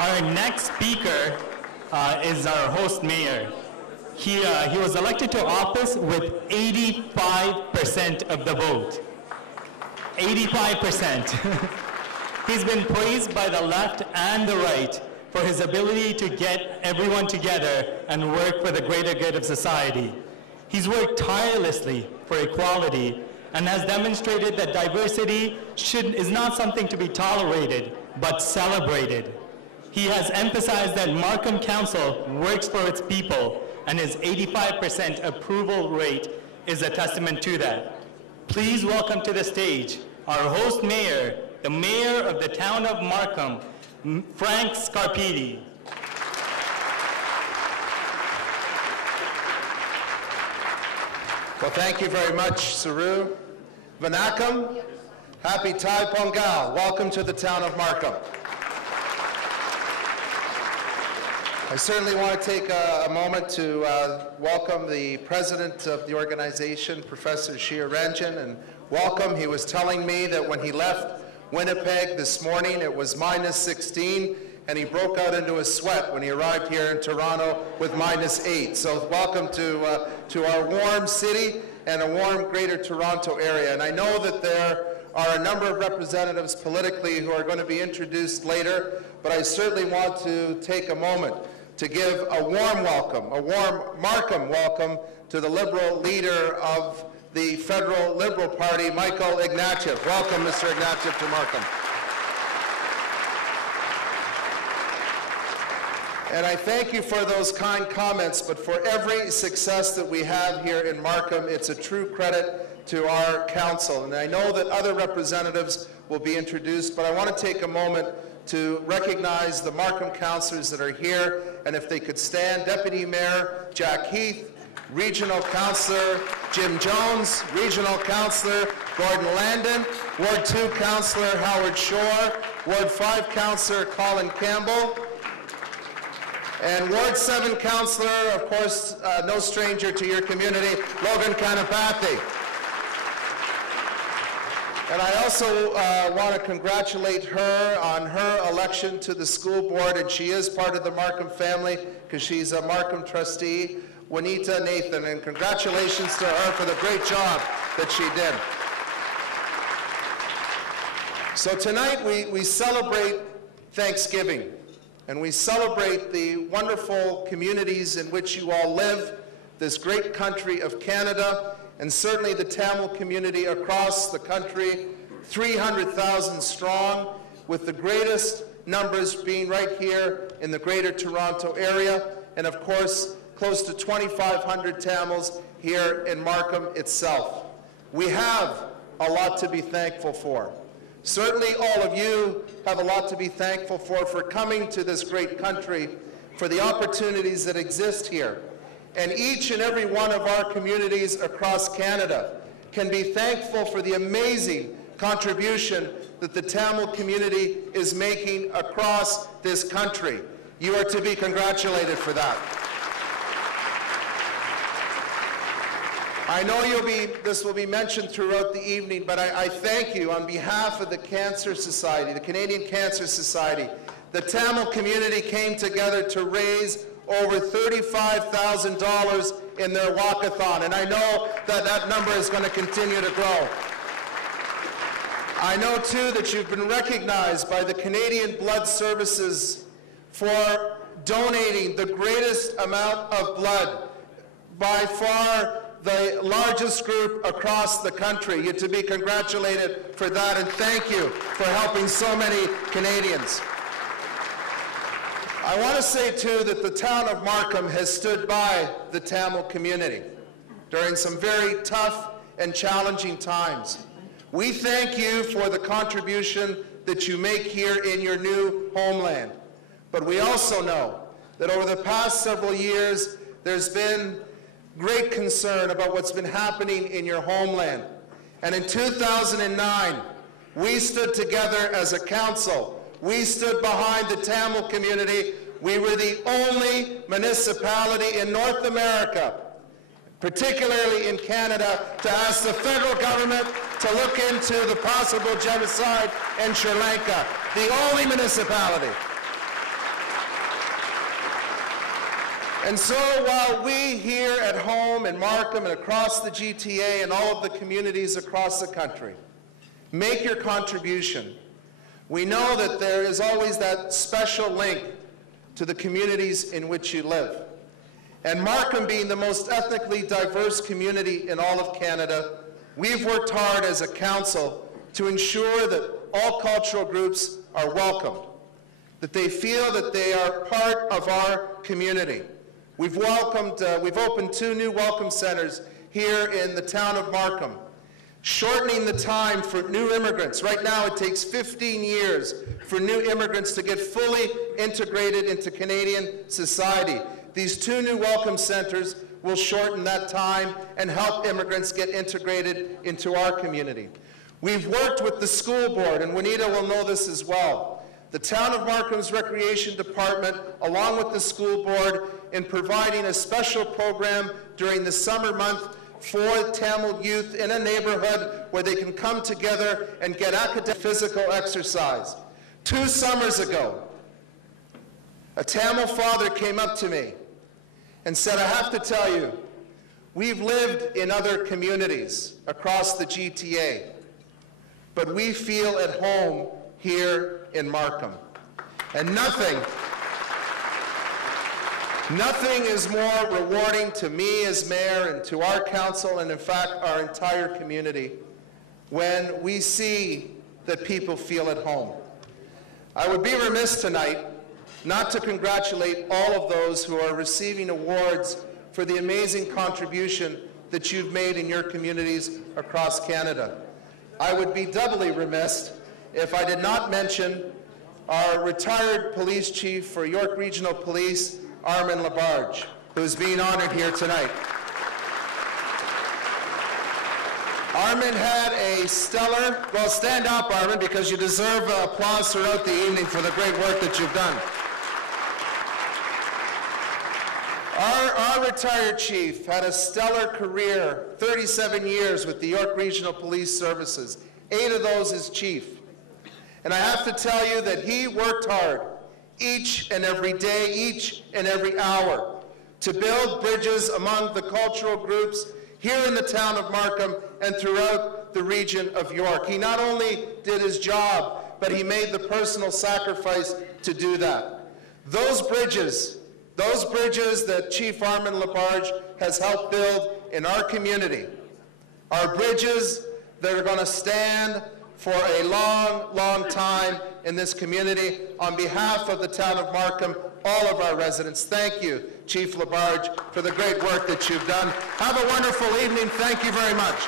Our next speaker is our host mayor. He was elected to office with 85% of the vote. 85%. He's been praised by the left and the right for his ability to get everyone together and work for the greater good of society. He's worked tirelessly for equality and has demonstrated that diversity is not something to be tolerated, but celebrated. He has emphasized that Markham Council works for its people, and his 85% approval rate is a testament to that. Please welcome to the stage our host mayor, the mayor of the town of Markham, Frank Scarpitti. Well, thank you very much, Saru. Vanakkam, happy Thai Pongal. Welcome to the town of Markham. I certainly want to take a moment to welcome the president of the organization, Professor Shir Ranjan, and welcome. He was telling me that when he left Winnipeg this morning, it was -16, and he broke out into a sweat when he arrived here in Toronto with -8. So welcome to our warm city and a warm Greater Toronto area. And I know that there are a number of representatives politically who are going to be introduced later, but I certainly want to take a moment to give a warm welcome, a warm Markham welcome to the Liberal leader of the Federal Liberal Party, Michael Ignatieff. Welcome, Mr. Ignatieff, to Markham. And I thank you for those kind comments, but for every success that we have here in Markham, it's a true credit to our council. And I know that other representatives will be introduced, but I want to take a moment to recognize the Markham councillors that are here, and if they could stand, Deputy Mayor Jack Heath, Regional Councillor Jim Jones, Regional Councillor Gordon Landon, Ward 2 Councillor Howard Shore, Ward 5 Councillor Colin Campbell, and Ward 7 Councillor, of course, no stranger to your community, Logan Kanapathy. And I also want to congratulate her on her election to the school board, and she is part of the Markham family because she's a Markham trustee, Juanita Nathan, and congratulations to her for the great job that she did. So tonight we celebrate Thanksgiving, and we celebrate the wonderful communities in which you all live, this great country of Canada, and certainly the Tamil community across the country, 300,000 strong, with the greatest numbers being right here in the Greater Toronto area, and of course, close to 2,500 Tamils here in Markham itself. We have a lot to be thankful for. Certainly all of you have a lot to be thankful for coming to this great country, for the opportunities that exist here. And each and every one of our communities across Canada can be thankful for the amazing contribution that the Tamil community is making across this country. You are to be congratulated for that. I know this will be mentioned throughout the evening, but I thank you on behalf of the Cancer Society, the Canadian Cancer Society. The Tamil community came together to raise over $35,000 in their walkathon, and I know that that number is going to continue to grow. I know too that you've been recognized by the Canadian Blood Services for donating the greatest amount of blood, by far the largest group across the country. You're to be congratulated for that, and thank you for helping so many Canadians. I want to say, too, that the town of Markham has stood by the Tamil community during some very tough and challenging times. We thank you for the contribution that you make here in your new homeland. But we also know that over the past several years, there's been great concern about what's been happening in your homeland. And in 2009, we stood together as a council. We stood behind the Tamil community. We were the only municipality in North America, particularly in Canada, to ask the federal government to look into the possible genocide in Sri Lanka. The only municipality. And so while we here at home in Markham and across the GTA and all of the communities across the country make your contribution, we know that there is always that special link to the communities in which you live. And Markham being the most ethnically diverse community in all of Canada, we've worked hard as a council to ensure that all cultural groups are welcomed, that they feel that they are part of our community. We've opened 2 new welcome centers here in the town of Markham, shortening the time for new immigrants. Right now it takes 15 years for new immigrants to get fully integrated into Canadian society. These 2 new welcome centers will shorten that time and help immigrants get integrated into our community. We've worked with the school board, and Juanita will know this as well. The town of Markham's Recreation Department, along with the school board, in providing a special program during the summer month for Tamil youth in a neighborhood where they can come together and get academic physical exercise. 2 summers ago, a Tamil father came up to me and said, "I have to tell you, we've lived in other communities across the GTA, but we feel at home here in Markham. And nothing is more rewarding to me as mayor and to our council and in fact our entire community when we see that people feel at home." I would be remiss tonight not to congratulate all of those who are receiving awards for the amazing contribution that you've made in your communities across Canada. I would be doubly remiss if I did not mention our retired police chief for York Regional Police, Armin Labarge, who is being honored here tonight. Armin had a stellar, well, stand up, Armin, because you deserve applause throughout the evening for the great work that you've done. Our retired chief had a stellar career, 37 years with the York Regional Police Services, 8 of those as chief. And I have to tell you that he worked hard each and every day, each and every hour, to build bridges among the cultural groups here in the town of Markham and throughout the region of York. He not only did his job, but he made the personal sacrifice to do that. Those bridges that Chief Armin Labarge has helped build in our community are bridges that are going to stand for a long, long time in this community. On behalf of the town of Markham, all of our residents, thank you, Chief Labarge, for the great work that you've done. Have a wonderful evening. Thank you very much.